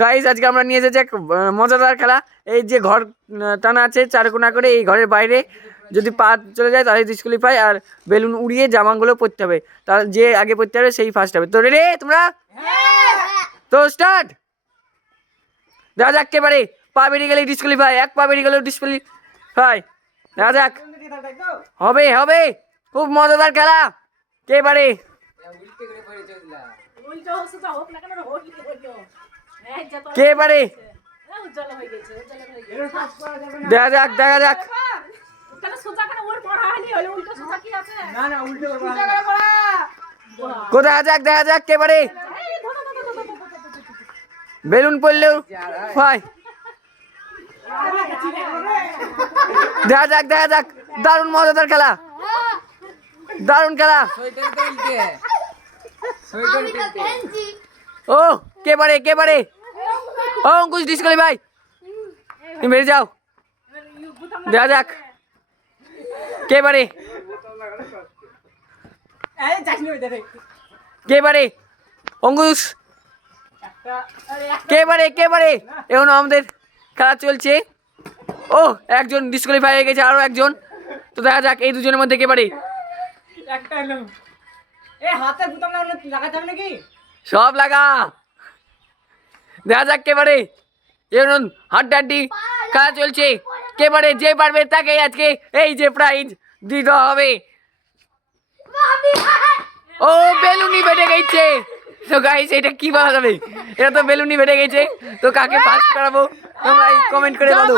Guys আজকে আমরা নিয়ে এসেছি এক মজাদার খেলা। এই যে ঘর টানা আছে চারকোনা করে, এই ঘরের বাইরে যদি পা চলে যায় তাহলে ডিসকুয়ালিফাই, আর বেলুন উড়িয়ে জামাগুলো পরতে হবে। তাহলে যে আগে পরতে হবে সেই ফার্স্ট হবে। তো রেডি তোমরা? তো স্টার্ট। দেখা যাক কে পারে। পা বেরিয়ে গেলে ডিসকুয়ালিফাই, এক পা বেরিয়ে গেলেও ডিসকুয়ালিফাই। দেখা যাক, হবে হবে, খুব মজাদার খেলা। কে পারে? কে পারে? দেখা যাক দেখা যাক। কোথায় যাক দেখা যাক কে পারে। বেলুন পড়লেও হয়। দেখা যাক দেখা যাক। দারুণ মজাদার খেলা, দারুণ খেলা। ও কে পারে কে পারে? ও অঙ্কুশ ডিসকুয়ালিফাই, তুমি বেরিয়ে যাও। দেখা যাক কে পারে। কে পারে? অঙ্কুশ। কে পারে কে পারে? এখন আমাদের খেলা চলছে। ও একজন ডিসকুয়ালিফাই হয়ে গেছে, আরো একজন। তো দেখা যাক এই দুজনের মধ্যে কে পারে। সব লাগা। দেখা যাক কে পারে। এখন হাড্ডাহাড্ডি খেলা চলছে। কে পারে? যে পারবে তাকে আজকে এই যে প্রাইজ দিতে হবে। ও বেলুনি বেড়ে গেছে। তো গাইস এটা কি বলা যাবে? এটা তো বেলুনি বেড়ে গেছে। তো কাকে ফার্স্ট করাবো তোমরা কমেন্ট করে বলো।